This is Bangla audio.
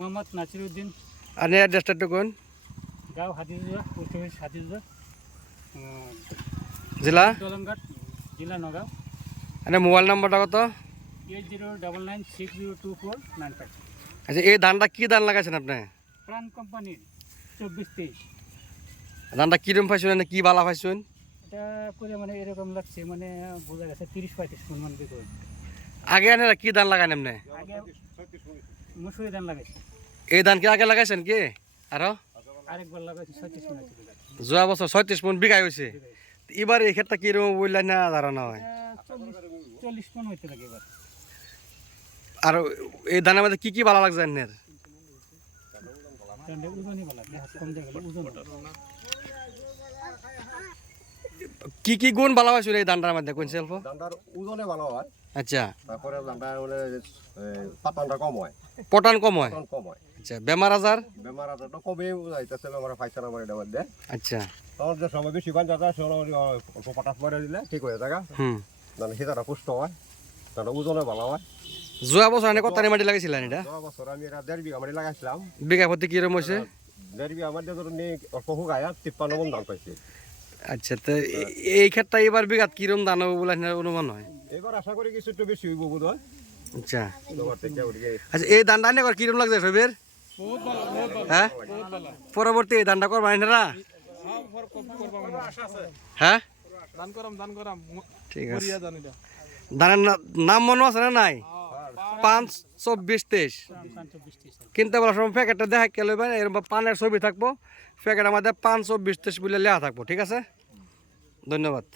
মোহাম্মদ নাসিরউদ্দিন। আর অ্যাড্রেসটা একটু কোন? গাঁও হাতিজুরা, পোস্ট অফিস হাতিজুরা, জেলা দলংঘাট, জেলা নগাঁও। মানে মোবাইল নাম্বারটা কত? 8099602495। আচ্ছা, এই ধানটা কি ধান লাগাইছেন আপনি? প্রাণ কোম্পানির 2423। ধানটা কিরম পাইছেন, কি বালা পাইছেন? এটা করে মানে এরকম লাগছে, মানে বোঝা গেছে 30-35 মন মান বিঘা। আগে আনে কি ধান লাগান এমনি? আগে মুসুরি ধান লাগাইছে, এই ধান কি আগে লাগাইছেন কি? আরো আরেকবার লাগাইছে 36 মন আছে। যোৱা বছর 36 মন বিঘাই হয়েছে। এবার এই ক্ষেত্রে কিরম বললেন না ধারণা হয়? 40 মন হইতে লাগে এবার। আর এই ধানের মধ্যে কি কি ভালো লাগছে আপনার? ওজনই বলা কম দিয়ে গেলে ওজন। কি কি গুণ ভালো পাইছেন এই ধানটার মধ্যে কোন সেলফ? ধানটার ওজনে ভালো হয়, আচ্ছা। তারপরে ধানটা মানে পাতানটা কম হয়, পটান কম হয়। পটান কম হয়। আচ্ছা, বেমার আজার? বেমার আজারটা কমে যাইতেছে আমার ফাইসার আমার এটার মধ্যে। আচ্ছা। তখন যে সময় বেশি বান যাতা সে অল্প পটাশ মারে দিলে ঠিক হয়ে যায়। মানে সেটা পুষ্ট হয়, তাহলে ওজনে ভালো হয়। যোৱা বছর কত মাটি লাগাইছিলেন এটা? যাওয়া বছর আমি এটা 1.5 বিঘা মাটি লাগাইছিলাম। বিঘা প্রতি কিরম হয়েছে? 1.5 বিঘা মাটি ধরুন অল্প শুকায় 53 মন ধান পাইছে। আচ্ছা, তো এই ক্ষেত্রে এবার বিঘাত কিরম ধান হবে বলে আপনার অনুমান হয়? এবার আশা করি কিছু একটু বেশি হইব বোধ হয়। আচ্ছা। তোমার থেকে ওদিকে আচ্ছা, এই ধানটা আনে কিরম লাগছে সবের? হ্যাঁ, পরবর্তী এই ধানটা করবা না? হ্যাঁ, ঠিক আছে। ধানের নাম মনে আছে না নাই? 5-24-23। কিনতে বলার সময় প্যাকেটটা দেখা কে লইবেন, এরকম পানের ছবি থাকবো, প্যাকেটের মধ্যে 5-24-23 বলে লেখা থাকবো। ঠিক আছে, ধন্যবাদ।